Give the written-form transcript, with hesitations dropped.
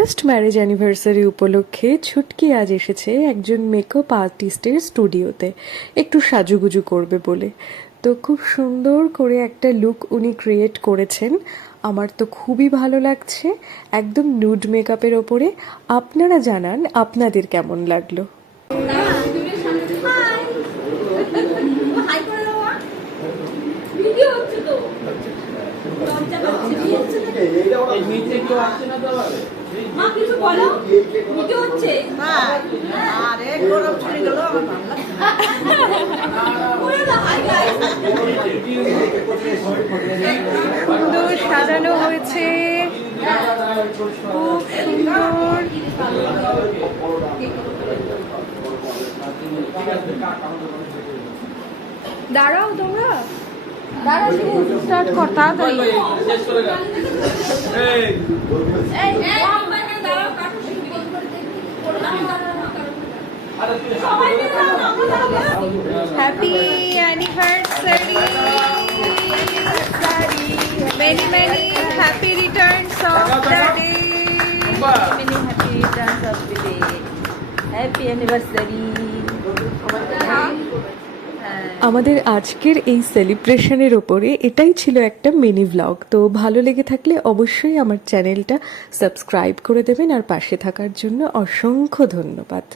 First marriage anniversary উপলক্ষে ছুটকি আজ এসেছে একজন মেকআপ আর্টিস্টের স্টুডিওতে একটু সাজুগুজু করবে বলে। তো খুব সুন্দর করে একটা লুক উনি ক্রিয়েট করেছেন, আমার তো খুবই ভালো লাগছে। একদম নুড মেকআপের ওপরে। আপনারা জানান আপনাদের কেমন লাগলো। সুন্দর সাজানো হয়েছে, খুব সুন্দর। দাঁড়াও তোমরা, দাঁড়া স্টার্ট কর তাড়াতাড়ি। Happy anniversary, many many happy returns of the day, many happy returns of the day, happy anniversary. আমাদের আজকের এই সেলিব্রেশনের ওপরে এটাই ছিল একটা মিনি ব্লগ। তো ভালো লেগে থাকলে অবশ্যই আমার চ্যানেলটা সাবস্ক্রাইব করে দেবেন, আর পাশে থাকার জন্য অসংখ্য ধন্যবাদ।